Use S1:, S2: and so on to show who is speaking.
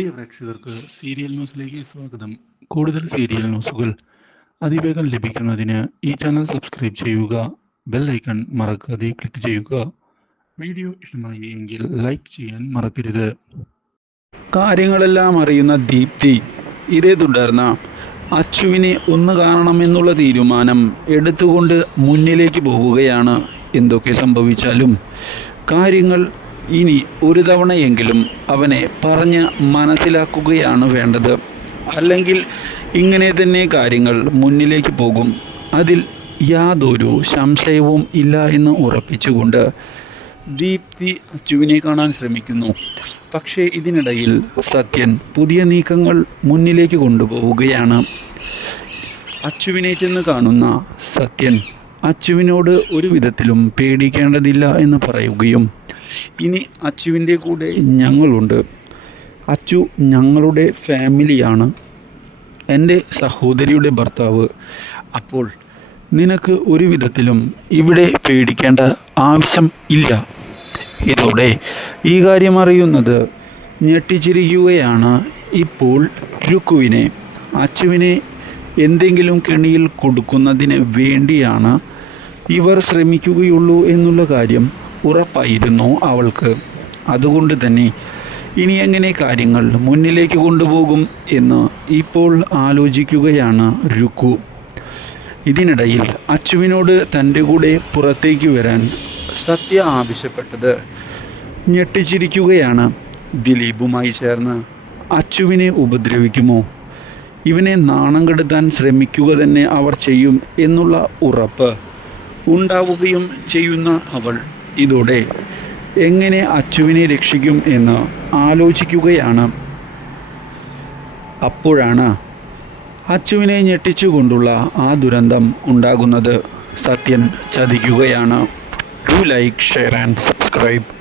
S1: പ്രിയ പ്രേക്ഷകർക്ക് സീരിയൽ ന്യൂസിലേക്ക് സ്വാഗതം. കൂടുതൽ സീരിയൽ ന്യൂസുകൾ അതിവേഗം ലഭിക്കുന്നതിന് ഈ ചാനൽ സബ്സ്ക്രൈബ് ചെയ്യുക ബെൽ ഐക്കൺ മറക്കാതെ ക്ലിക്ക് ചെയ്യുക. വീഡിയോ ഇഷ്ടമായി എങ്കിൽ ലൈക്ക് ചെയ്യാൻ മറക്കരുത്.
S2: കാര്യങ്ങളെല്ലാം അറിയുന്ന ദീപ്തി ഇതേ തുടർന്ന് അച്ചുവിനെ ഒന്ന് കാണണമെന്നുള്ള തീരുമാനം എടുത്തുകൊണ്ട് മുന്നിലേക്ക് പോവുകയാണ് എന്തൊക്കെ സംഭവിച്ചാലും കാര്യങ്ങൾ ഇനി ഒരു തവണയെങ്കിലും അവനെ പറഞ്ഞ് മനസ്സിലാക്കുകയാണ് വേണ്ടത്. അല്ലെങ്കിൽ ഇങ്ങനെ തന്നെ കാര്യങ്ങൾ മുന്നിലേക്ക് പോകും. അതിൽ യാതൊരു സംശയവും ഇല്ല എന്ന് ഉറപ്പിച്ചുകൊണ്ട് ദീപ്തി അച്ചുവിനെ കാണാൻ ശ്രമിക്കുന്നു. പക്ഷേ ഇതിനിടയിൽ സത്യൻ പുതിയ നീക്കങ്ങൾ മുന്നിലേക്ക് കൊണ്ടുപോവുകയാണ്. അച്ചുവിനെ ചെന്ന് കാണുന്ന സത്യൻ അച്ചുവിനോട് ഒരു വിധത്തിലും പേടിക്കേണ്ടതില്ല എന്ന് പറയുകയും ഇനി അച്ചുവിന്റെ കൂടെ ഞങ്ങളുണ്ട്. അച്ചു ഞങ്ങളുടെ ഫാമിലിയാണ്. എന്റെ സഹോദരിയുടെ ഭർത്താവ്. അപ്പോൾ നിനക്ക് ഒരു വിധത്തിലും ഇവിടെ പേടിക്കേണ്ട ആവശ്യം ഇല്ല. ഇതോടെ ഈ കാര്യം അറിയുന്നത് ഞെട്ടിച്ചിരിക്കുകയാണ് ഇപ്പോൾ രുക്കുവിനെ. അച്ചുവിനെ എന്തെങ്കിലും കെണിയിൽ കൊടുക്കുന്നതിന് വേണ്ടിയാണ് ഇവർ ശ്രമിക്കുകയുള്ളൂ എന്നുള്ള കാര്യം ഉറപ്പായിരുന്നു അവൾക്ക്. അതുകൊണ്ട് തന്നെ ഇനി എങ്ങനെ കാര്യങ്ങൾ മുന്നിലേക്ക് കൊണ്ടുപോകും എന്ന് ഇപ്പോൾ ആലോചിക്കുകയാണ് രുക്കു. ഇതിനിടയിൽ അച്ചുവിനോട് തന്റെ കൂടെ പുറത്തേക്ക് വരാൻ സത്യ ആവശ്യപ്പെട്ടത് ഞെട്ടിച്ചിരിക്കുകയാണ്. ദിലീപുമായി ചേർന്ന് അച്ചുവിനെ ഉപദ്രവിക്കുമോ? ഇവനെ നാണം കെടുത്താൻ ശ്രമിക്കുക തന്നെ അവർ ചെയ്യും എന്നുള്ള ഉറപ്പ് ഉണ്ടാവുകയും ചെയ്യുന്ന അവൾ ഇതോടെ എങ്ങനെ അച്ചുവിനെ രക്ഷിക്കും എന്ന് ആലോചിക്കുകയാണ്. അപ്പോഴാണ് അച്ചുവിനെ ഞെട്ടിച്ചുകൊണ്ടുള്ള ആ ദുരന്തം ഉണ്ടാകുന്നത്. Sathyan ചതിക്കുകയാണ്. Do like share and subscribe